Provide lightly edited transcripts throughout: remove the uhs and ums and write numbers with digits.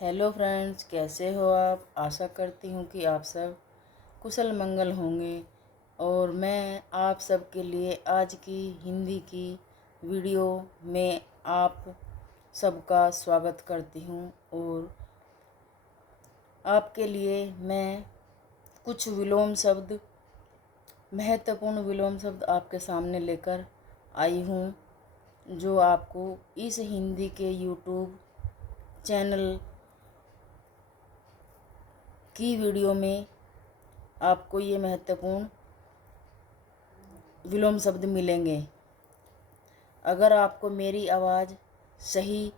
Hello friends, कैसे हो आप। आशा करती हूँ कि आप सब कुशल मंगल होंगे। और मैं आप सब के लिए आज की हिंदी की वीडियो में आप सबका स्वागत करती हूँ। और आपके लिए मैं कुछ विलोम शब्द, महत्वपूर्ण विलोम शब्द आपके सामने लेकर आई हूँ, जो आपको इस हिंदी के यूट्यूब चैनल की वीडियो में आपको ये महत्वपूर्ण विलोम शब्द मिलेंगे। अगर आपको मेरी आवाज़ सही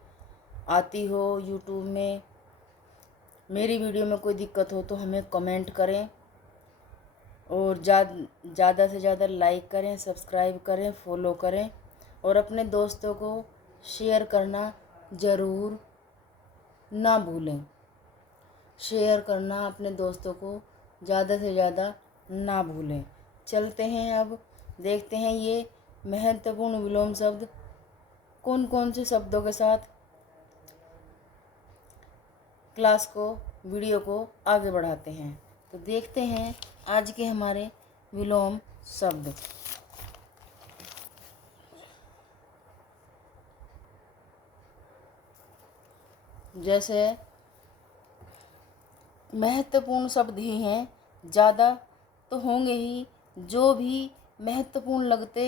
आती हो, यूट्यूब में मेरी वीडियो में कोई दिक्कत हो तो हमें कमेंट करें और ज़्यादा से ज़्यादा लाइक करें, सब्सक्राइब करें, फॉलो करें और अपने दोस्तों को शेयर करना ज़रूर ना भूलें। शेयर करना अपने दोस्तों को ज़्यादा से ज़्यादा ना भूलें। चलते हैं, अब देखते हैं ये महत्वपूर्ण विलोम शब्द कौन कौन से शब्दों के साथ क्लास को, वीडियो को आगे बढ़ाते हैं। तो देखते हैं आज के हमारे विलोम शब्द। जैसे महत्वपूर्ण शब्द ही हैं, ज़्यादा तो होंगे ही। जो भी महत्वपूर्ण लगते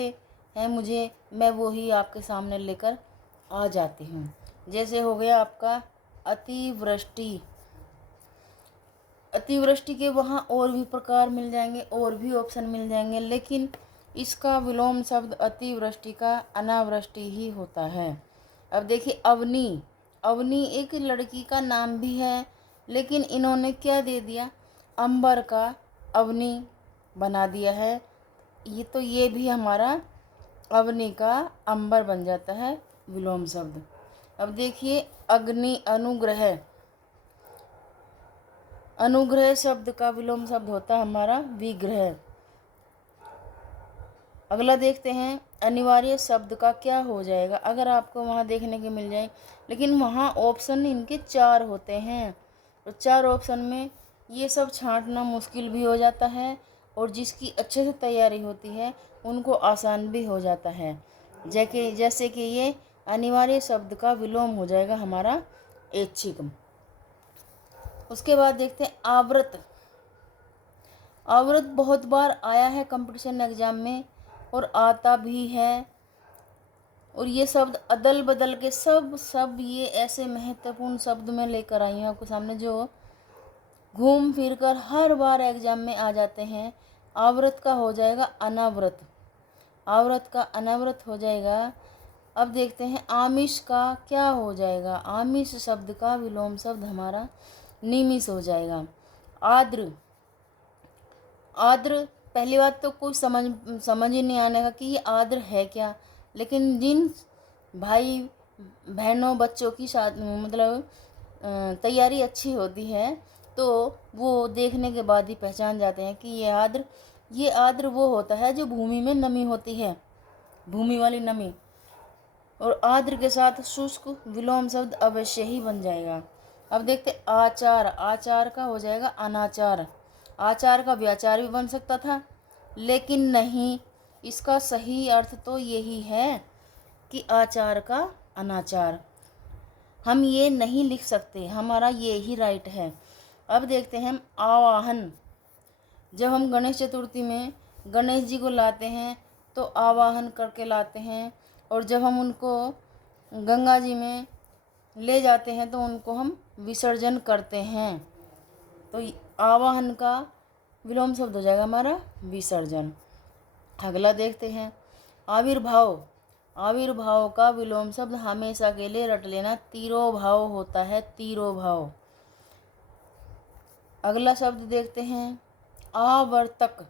हैं मुझे, मैं वो ही आपके सामने लेकर आ जाती हूँ। जैसे हो गया आपका अतिवृष्टि। अतिवृष्टि के वहाँ और भी प्रकार मिल जाएंगे, और भी ऑप्शन मिल जाएंगे, लेकिन इसका विलोम शब्द अतिवृष्टि का अनावृष्टि ही होता है। अब देखिए, अवनी। अवनी एक लड़की का नाम भी है, लेकिन इन्होंने क्या दे दिया, अंबर का अवनी बना दिया है। ये भी हमारा अवनी का अंबर बन जाता है विलोम शब्द। अब देखिए, अग्नि अनुग्रह। अनुग्रह शब्द का विलोम शब्द होता है हमारा विग्रह। अगला देखते हैं, अनिवार्य शब्द का क्या हो जाएगा। अगर आपको वहाँ देखने के मिल जाए, लेकिन वहाँ ऑप्शन इनके 4 होते हैं, तो 4 ऑप्शन में ये सब छांटना मुश्किल भी हो जाता है, और जिसकी अच्छे से तैयारी होती है उनको आसान भी हो जाता है। जैसे कि ये अनिवार्य शब्द का विलोम हो जाएगा हमारा ऐच्छिक। उसके बाद देखते हैं आवृत। आवृत बहुत बार आया है कंपटीशन एग्जाम में, और आता भी है। और ये शब्द अदल बदल के सब ये ऐसे महत्वपूर्ण शब्द में लेकर आई हूँ आपके सामने, जो घूम फिर कर हर बार एग्जाम में आ जाते हैं। आवृत का हो जाएगा अनावृत। आवृत का अनावृत हो जाएगा। अब देखते हैं आमिष का क्या हो जाएगा। आमिष शब्द का विलोम शब्द हमारा निमिष हो जाएगा। आद्र। आद्र, पहली बात तो कुछ समझ ही नहीं आने का कि ये आद्र है क्या, लेकिन जिन भाई बहनों बच्चों की मतलब तैयारी अच्छी होती है, तो वो देखने के बाद ही पहचान जाते हैं कि ये आद्र वो होता है जो भूमि में नमी होती है, भूमि वाली नमी। और आद्र के साथ शुष्क विलोम शब्द अवश्य ही बन जाएगा। अब देखते आचार। आचार का हो जाएगा अनाचार। आचार का व्याचार भी बन सकता था, लेकिन नहीं, इसका सही अर्थ तो यही है कि आचार का अनाचार। हम ये नहीं लिख सकते, हमारा ये ही राइट है। अब देखते हैं हम आवाहन। जब हम गणेश चतुर्थी में गणेश जी को लाते हैं तो आवाहन करके लाते हैं, और जब हम उनको गंगा जी में ले जाते हैं तो उनको हम विसर्जन करते हैं। तो आवाहन का विलोम शब्द हो जाएगा हमारा विसर्जन। अगला देखते हैं आविर्भाव। आविर्भाव का विलोम शब्द हमेशा के लिए रट लेना, तिरोभाव होता है, तिरोभाव। अगला शब्द देखते हैं आवर्तक।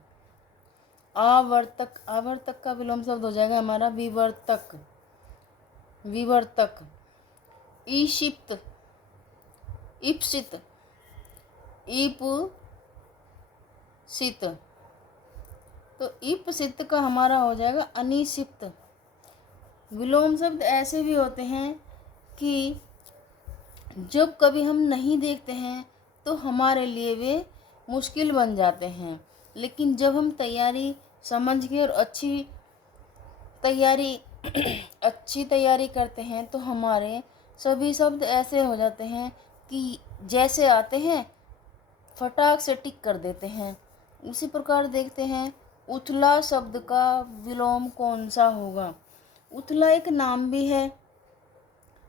आवर्तक। आवर्तक का विलोम शब्द हो जाएगा हमारा विवर्तक। विवर्तक। ईशिप्त। इप्सित। ईप्सित। तो इप्सित का हमारा हो जाएगा अनिशिप्त। विलोम शब्द ऐसे भी होते हैं कि जब कभी हम नहीं देखते हैं तो हमारे लिए वे मुश्किल बन जाते हैं, लेकिन जब हम तैयारी समझ के और तैयारी अच्छी तैयारी करते हैं तो हमारे सभी शब्द ऐसे हो जाते हैं कि जैसे आते हैं फटाक से टिक कर देते हैं। उसी प्रकार देखते हैं उथला शब्द का विलोम कौन सा होगा। उथला एक नाम भी है,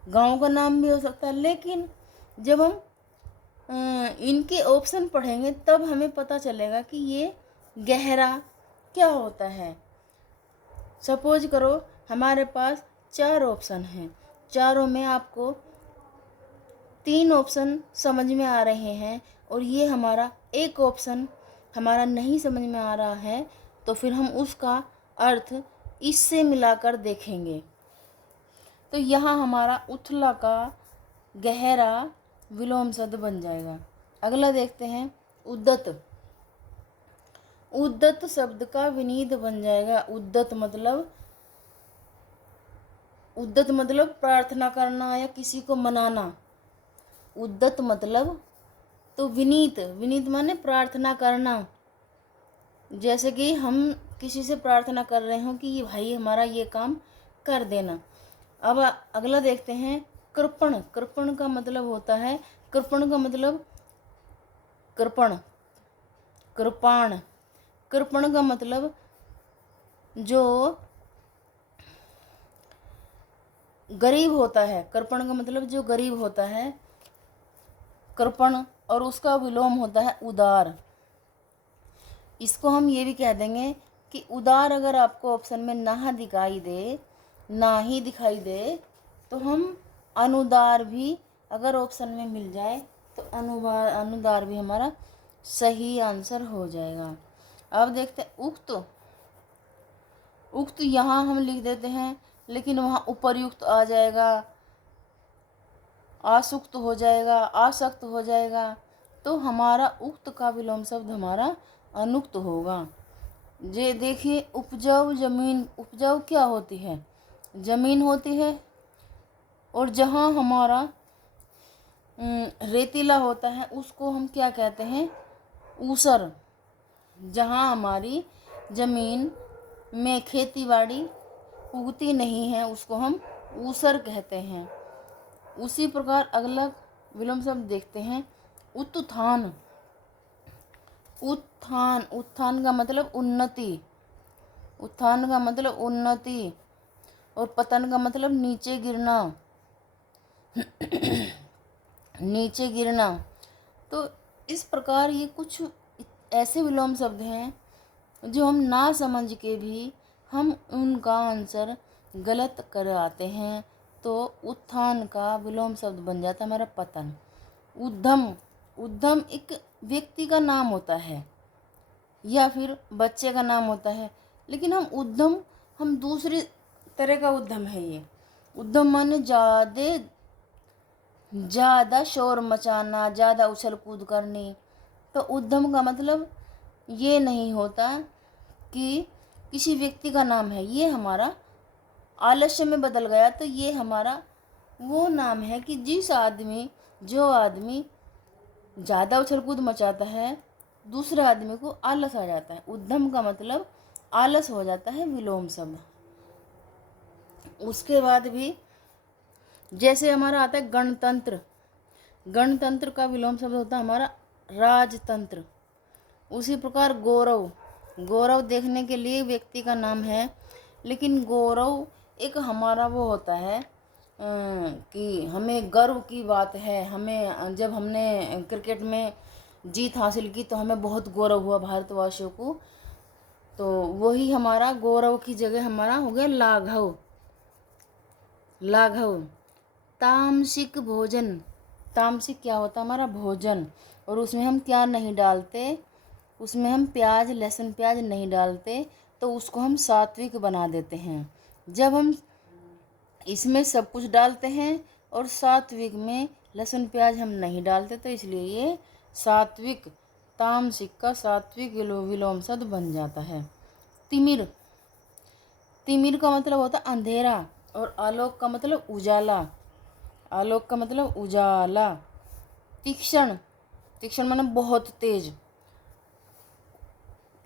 गांव का नाम भी हो सकता है, लेकिन जब हम इनके ऑप्शन पढ़ेंगे तब हमें पता चलेगा कि ये गहरा क्या होता है। सपोज करो हमारे पास 4 ऑप्शन हैं, चारों में आपको 3 ऑप्शन समझ में आ रहे हैं और ये हमारा एक ऑप्शन हमारा नहीं समझ में आ रहा है, तो फिर हम उसका अर्थ इससे मिलाकर देखेंगे। तो यहाँ हमारा उथला का गहरा विलोम शब्द बन जाएगा। अगला देखते हैं उद्दत। उद्दत शब्द का विनीत बन जाएगा। उद्दत मतलब प्रार्थना करना या किसी को मनाना। उद्दत मतलब तो विनीत माने प्रार्थना करना। जैसे कि हम किसी से प्रार्थना कर रहे हो कि ये भाई हमारा ये काम कर देना। अब अगला देखते हैं कृपण। कृपण का मतलब होता है, कृपण का मतलब कृपाण। कृपण का मतलब जो गरीब होता है। कृपण का मतलब जो गरीब होता है, कृपण, और उसका विलोम होता है उदार। इसको हम ये भी कह देंगे कि उदार अगर आपको ऑप्शन में ना ही दिखाई दे तो हम अनुदार भी अगर ऑप्शन में मिल जाए तो अनुदार भी हमारा सही आंसर हो जाएगा। अब देखते हैं उक्त यहाँ हम लिख देते हैं, लेकिन वहाँ उपर्युक्त आ जाएगा, आसुक्त हो जाएगा, आसक्त हो जाएगा, तो हमारा उक्त का विलोम शब्द हमारा अनुक्त होगा। जे देखिए उपजाऊ जमीन, उपजाऊ क्या होती है? जमीन होती है। और जहाँ हमारा रेतीला होता है उसको हम क्या कहते हैं? ऊसर। जहाँ हमारी ज़मीन में खेती बाड़ी उगती नहीं है उसको हम ऊसर कहते हैं। उसी प्रकार अगला विलोम शब्द देखते हैं उत्थान। उत्थान का मतलब उन्नति। उत्थान का मतलब उन्नति और पतन का मतलब नीचे गिरना। नीचे गिरना। तो इस प्रकार ये कुछ ऐसे विलोम शब्द हैं जो हम ना समझ के भी हम उनका आंसर गलत कर आते हैं। तो उत्थान का विलोम शब्द बन जाता है हमारा पतन। उद्यम एक व्यक्ति का नाम होता है या फिर बच्चे का नाम होता है, लेकिन हम दूसरी तरह का उद्यम है। ये उद्यम माने ज़्यादा शोर मचाना, ज़्यादा उछल कूद करनी। तो उद्यम का मतलब ये नहीं होता कि किसी व्यक्ति का नाम है, ये हमारा आलस्य में बदल गया तो ये हमारा वो नाम है कि जो आदमी ज़्यादा उछल कूद मचाता है, दूसरे आदमी को आलस आ जाता है। उद्यम का मतलब आलस हो जाता है, विलोम शब्द। उसके बाद भी जैसे हमारा आता है गणतंत्र। गणतंत्र का विलोम शब्द होता है हमारा राजतंत्र। उसी प्रकार गौरव देखने के लिए व्यक्ति का नाम है, लेकिन गौरव एक हमारा वो होता है कि हमें गर्व की बात है। हमें जब हमने क्रिकेट में जीत हासिल की तो हमें बहुत गौरव हुआ भारतवासियों को। तो वही हमारा गौरव की जगह हमारा हो गया लाघव। तामसिक भोजन। तामसिक क्या होता है? हमारा भोजन। और उसमें हम क्या नहीं डालते? उसमें हम प्याज, लहसुन, प्याज नहीं डालते, तो उसको हम सात्विक बना देते हैं। जब हम इसमें सब कुछ डालते हैं और सात्विक में लहसुन प्याज हम नहीं डालते, तो इसलिए ये सात्विक, तामसिक का सात्विक विलोम शब्द बन जाता है। तिमिर का मतलब होता है अंधेरा और आलोक का मतलब उजाला। आलोक का मतलब उजाला। तीक्ष्ण, तीक्ष्ण माने बहुत तेज।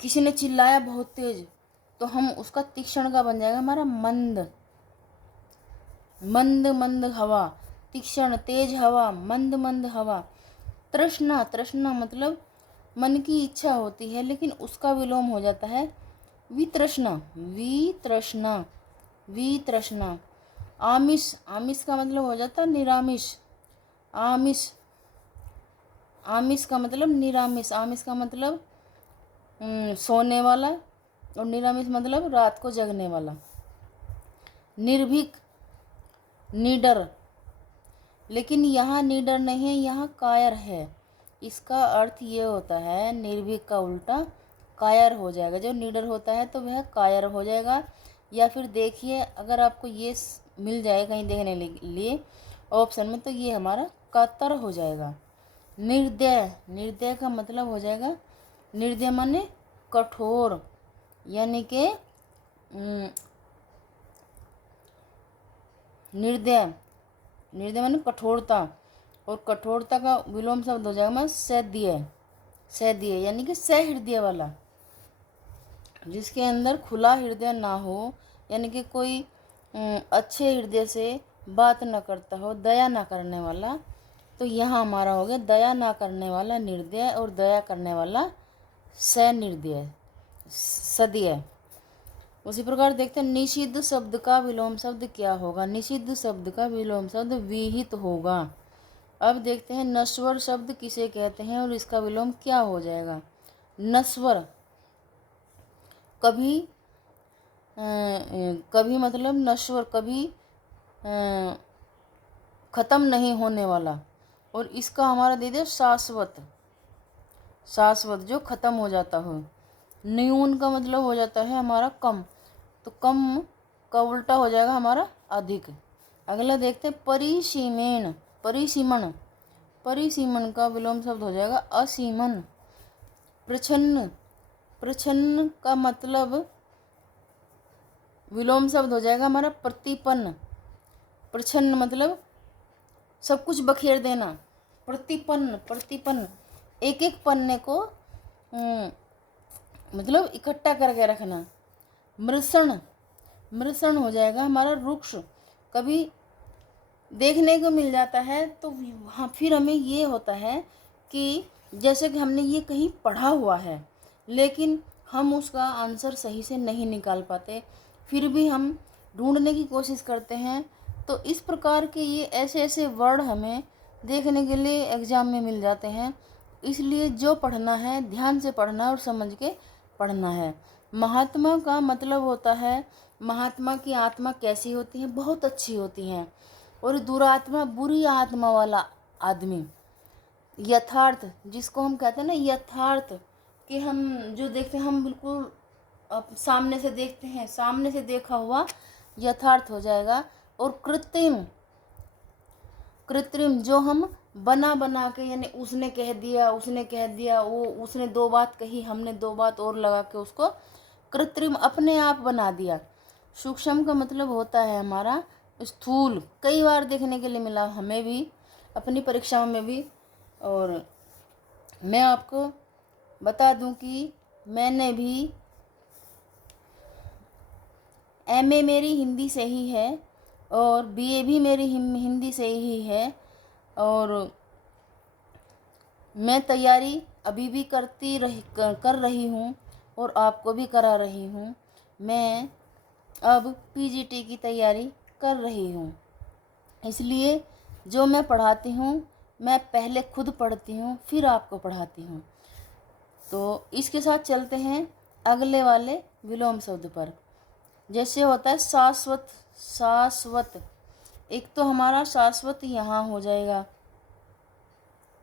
किसी ने चिल्लाया बहुत तेज, तो हम उसका तीक्ष्ण का बन जाएगा हमारा मंद। मंद मंद हवा, तीक्ष्ण तेज हवा, मंद मंद हवा। तृष्णा, तृष्णा मतलब मन की इच्छा होती है, लेकिन उसका विलोम हो जाता है वितृष्णा, वितृष्णा, वितृष्णा। आमिष, आमिष का मतलब हो जाता है निरामिष। आमिष, आमिष का मतलब निरामिष। आमिष का मतलब सोने वाला, और निरामिष मतलब रात को जगने वाला। निर्भीक, निडर, लेकिन यहाँ निडर नहीं है, यहाँ कायर है। इसका अर्थ ये होता है, निर्भीक का उल्टा कायर हो जाएगा। जो निडर होता है तो वह कायर हो जाएगा। या फिर देखिए, अगर आपको ये मिल जाए कहीं देखने लिए ऑप्शन में, तो ये हमारा कातर हो जाएगा। निर्दय, निर्दय का मतलब हो जाएगा, निर्दय माने कठोर, यानी कि निर्दय, निर्दय माने कठोरता, और कठोरता का विलोम शब्द हो जाएगा सैद्य। सैद्य यानी कि सहृदय वाला, जिसके अंदर खुला हृदय ना हो, यानी कि कोई अच्छे हृदय से बात न करता हो, दया ना करने वाला। तो यहाँ हमारा हो गया दया ना करने वाला निर्दय, और दया करने वाला सनिर्दय, सदय। उसी प्रकार देखते हैं निषिद्ध शब्द का विलोम शब्द क्या होगा। निषिद्ध शब्द का विलोम शब्द विहित होगा। अब देखते हैं नश्वर शब्द किसे कहते हैं और इसका विलोम क्या हो जाएगा। नश्वर, कभी कभी मतलब नश्वर, कभी खत्म नहीं होने वाला, और इसका हमारा दे दिया शाश्वत। शाश्वत जो खत्म हो जाता हो। न्यून का मतलब हो जाता है हमारा कम, तो कम का उल्टा हो जाएगा हमारा अधिक। अगला देखते हैं परिसीमन। परिसीमन, परिसीमन का विलोम शब्द हो जाएगा असीमन। प्रछन्न, प्रछन्न का मतलब विलोम शब्द हो जाएगा हमारा प्रतिपन्न। प्रछन्न मतलब सब कुछ बखेर देना। प्रतिपन्न, प्रतिपन्न एक एक पन्ने को मतलब इकट्ठा करके रखना। मृषण, मृषण हो जाएगा हमारा रुक्ष। कभी देखने को मिल जाता है तो हाँ, फिर हमें ये होता है कि जैसे कि हमने ये कहीं पढ़ा हुआ है, लेकिन हम उसका आंसर सही से नहीं निकाल पाते, फिर भी हम ढूंढने की कोशिश करते हैं। तो इस प्रकार के ये ऐसे ऐसे वर्ड हमें देखने के लिए एग्ज़ाम में मिल जाते हैं। इसलिए जो पढ़ना है ध्यान से पढ़ना और समझ के पढ़ना है। महात्मा का मतलब होता है, महात्मा की आत्मा कैसी होती है, बहुत अच्छी होती हैं। और दुरात्मा, बुरी आत्मा वाला आदमी। यथार्थ, जिसको हम कहते हैं ना यथार्थ, कि हम जो देखते हैं हम बिल्कुल सामने से देखते हैं, सामने से देखा हुआ यथार्थ हो जाएगा। और कृत्रिम, कृत्रिम जो हम बना बना के, यानी उसने कह दिया, उसने कह दिया, वो उसने दो बात कही, हमने दो बात और लगा के उसको कृत्रिम अपने आप बना दिया। सूक्ष्म का मतलब होता है हमारा स्थूल। कई बार देखने के लिए मिला हमें भी अपनी परीक्षाओं में भी। और मैं आपको बता दूं कि मैंने भी एमए मेरी हिंदी से ही है, और बीए भी मेरी हिंदी से ही है, और मैं तैयारी अभी भी कर रही हूँ, और आपको भी करा रही हूँ। मैं अब पीजीटी की तैयारी कर रही हूँ, इसलिए जो मैं पढ़ाती हूँ मैं पहले खुद पढ़ती हूँ, फिर आपको पढ़ाती हूँ। तो इसके साथ चलते हैं अगले वाले विलोम शब्द पर। जैसे होता है शाश्वत, शाश्वत। एक तो हमारा शाश्वत यहाँ हो जाएगा,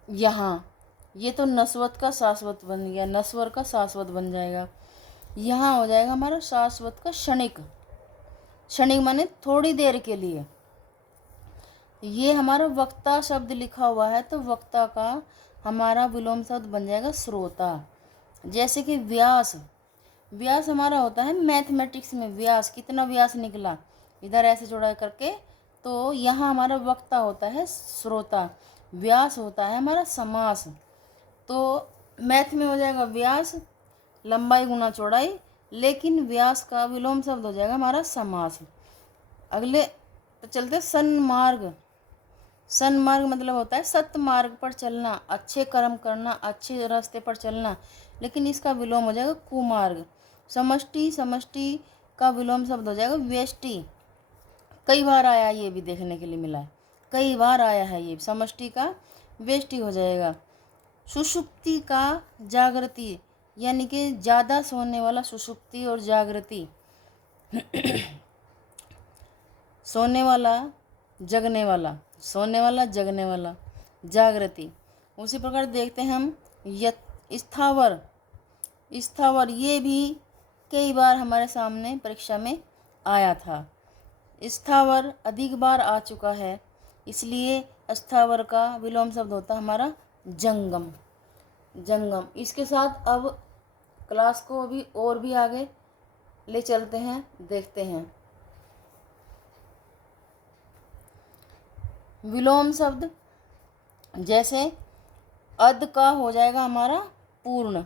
यहाँ, ये तो नस्वत का शाश्वत बन गया, नस्वर का शाश्वत बन जाएगा। यहाँ हो जाएगा हमारा शाश्वत का क्षणिक। क्षणिक माने थोड़ी देर के लिए। ये हमारा वक्ता शब्द लिखा हुआ है, तो वक्ता का हमारा विलोम शब्द बन जाएगा श्रोता। जैसे कि व्यास, व्यास हमारा होता है मैथमेटिक्स में व्यास, कितना व्यास निकला, इधर ऐसे जोड़ा करके तो यहाँ हमारा वक्ता होता है श्रोता, व्यास होता है हमारा समास। तो मैथ में हो जाएगा व्यास लंबाई गुना चौड़ाई, लेकिन व्यास का विलोम शब्द हो जाएगा हमारा समास। अगले तो चलते सन्मार्ग। सन्मार्ग मतलब होता है सत्य मार्ग पर चलना, अच्छे कर्म करना, अच्छे रास्ते पर चलना, लेकिन इसका विलोम हो जाएगा कुमार्ग। समष्टि, समष्टि का विलोम शब्द हो जाएगा व्यष्टि। कई बार आया, ये भी देखने के लिए मिला है, कई बार आया है ये, समष्टि का व्यष्टि हो जाएगा। सुषुप्ति का जागृति, यानी कि ज़्यादा सोने वाला, सुषुप्ति और जागृति सोने वाला जगने वाला, सोने वाला जगने वाला, जागृति। उसी प्रकार देखते हैं हम स्थावर। स्थावर ये भी कई बार हमारे सामने परीक्षा में आया था। स्थावर अधिक बार आ चुका है, इसलिए स्थावर का विलोम शब्द होता है हमारा जंगम। जंगम। इसके साथ अब क्लास को अभी और भी आगे ले चलते हैं, देखते हैं। विलोम शब्द जैसे अध का हो जाएगा हमारा पूर्ण,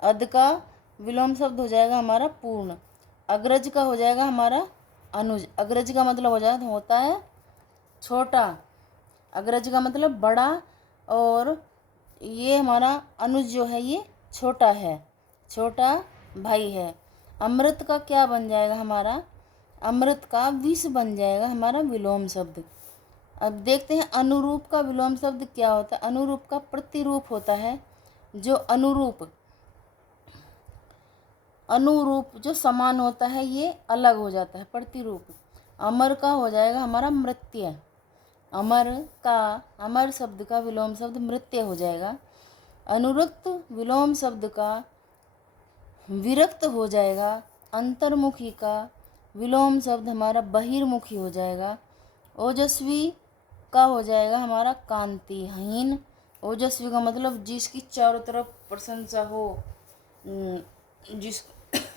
अध का विलोम शब्द हो जाएगा हमारा पूर्ण। अग्रज का हो जाएगा हमारा अनुज। अग्रज का मतलब होता है छोटा, अग्रज का मतलब बड़ा, और ये हमारा अनुज जो है ये छोटा है, छोटा भाई है। अमृत का क्या बन जाएगा हमारा, अमृत का विष बन जाएगा हमारा विलोम शब्द। अब देखते हैं अनुरूप का विलोम शब्द क्या होता है। अनुरूप का प्रतिरूप होता है, जो अनुरूप, अनुरूप जो समान होता है ये अलग हो जाता है, प्रतिरूप। अमर का हो जाएगा हमारा मृत्य, अमर का, अमर शब्द का विलोम शब्द मृत्य हो जाएगा। अनुरक्त विलोम शब्द का विरक्त हो जाएगा। अंतर्मुखी का विलोम शब्द हमारा बहिर्मुखी हो जाएगा। ओजस्वी का हो जाएगा हमारा कांतिहीन। ओजस्वी का मतलब जिसकी चारों तरफ प्रशंसा हो, जिस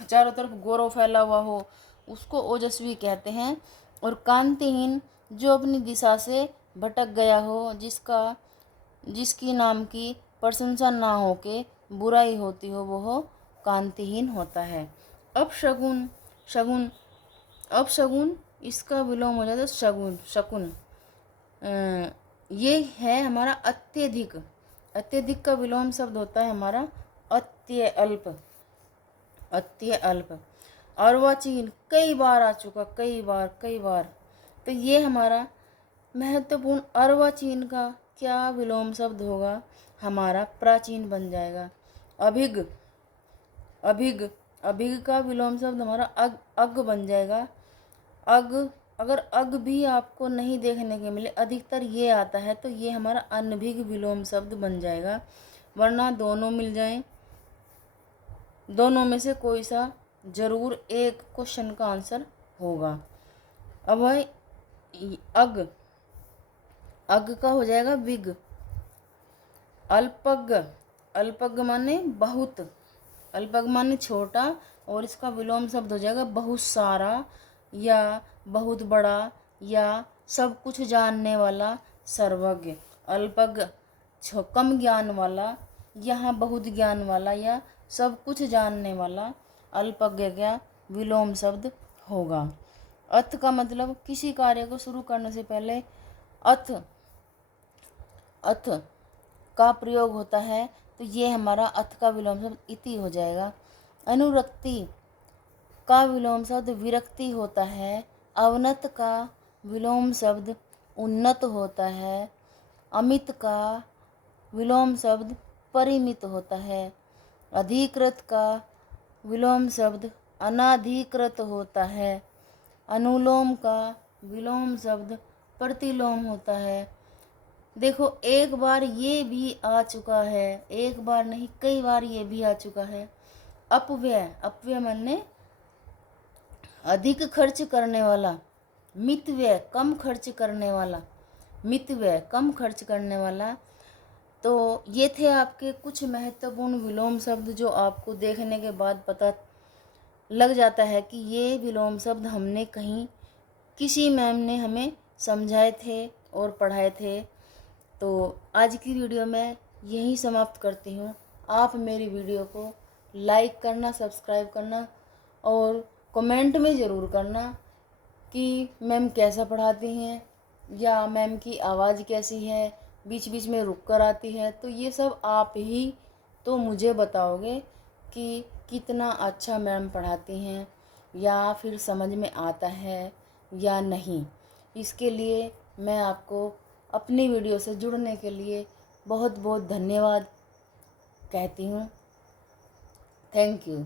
चारों तरफ गौरव फैला हुआ हो, उसको ओजस्वी कहते हैं। और कांतिहीन जो अपनी दिशा से भटक गया हो, जिसकी नाम की प्रशंसा ना हो के बुराई होती हो, वो कांतिहीन होता है। अपशगुन, शगुन, अपशगुन इसका विलोम हो जाता है शगुन, शकुन। ये है हमारा अत्यधिक। अत्यधिक का विलोम शब्द होता है हमारा अत्य अल्प, अत्य अल्प। अर्वाचीन कई बार आ चुका, कई बार, कई बार। तो ये हमारा महत्वपूर्ण अर्वाचीन का क्या विलोम शब्द होगा, हमारा प्राचीन बन जाएगा। अभिग, अभिग, अभिग का विलोम शब्द हमारा अग बन जाएगा। अग, अगर अग भी आपको नहीं देखने के मिले, अधिकतर ये आता है, तो ये हमारा अनभिग विलोम शब्द बन जाएगा। वरना दोनों मिल जाएं, दोनों में से कोई सा जरूर एक क्वेश्चन का आंसर होगा। अब है अग, अग का हो जाएगा विग। अल्पज्ञ, अल्पज्ञ माने बहुत, अल्पज्ञ माने छोटा, और इसका विलोम शब्द हो जाएगा बहुत सारा, या बहुत बड़ा, या सब कुछ जानने वाला, सर्वज्ञ। अल्पज्ञ कम ज्ञान वाला, यहाँ बहुत ज्ञान वाला, या सब कुछ जानने वाला, अल्पज्ञ का विलोम शब्द होगा। अथ का मतलब किसी कार्य को शुरू करने से पहले अथ, अथ का प्रयोग होता है, तो ये हमारा अथ का विलोम शब्द इति हो जाएगा। अनुरक्ति का विलोम शब्द विरक्ति होता है। अवनत का विलोम शब्द उन्नत होता है। अमित का विलोम शब्द परिमित होता है। अधिकृत का विलोम शब्द अनाधिकृत होता है। अनुलोम का विलोम शब्द प्रतिलोम होता है। देखो एक बार ये भी आ चुका है, एक बार नहीं कई बार ये भी आ चुका है। अपव्यय, अपव्यय माने अधिक खर्च करने वाला। मितव्यय कम खर्च करने वाला, मितव्यय कम खर्च करने वाला। तो ये थे आपके कुछ महत्वपूर्ण विलोम शब्द, जो आपको देखने के बाद पता लग जाता है कि ये विलोम शब्द हमने कहीं किसी मैम ने हमें समझाए थे और पढ़ाए थे। तो आज की वीडियो मैं यहीं समाप्त करती हूँ। आप मेरी वीडियो को लाइक करना, सब्सक्राइब करना और कमेंट में ज़रूर करना कि मैम कैसा पढ़ाती हैं या मैम की आवाज़ कैसी है, बीच बीच में रुक कर आती है। तो ये सब आप ही तो मुझे बताओगे कि कितना अच्छा मैम पढ़ाती हैं या फिर समझ में आता है या नहीं। इसके लिए मैं आपको अपनी वीडियो से जुड़ने के लिए बहुत बहुत धन्यवाद कहती हूँ। Thank you.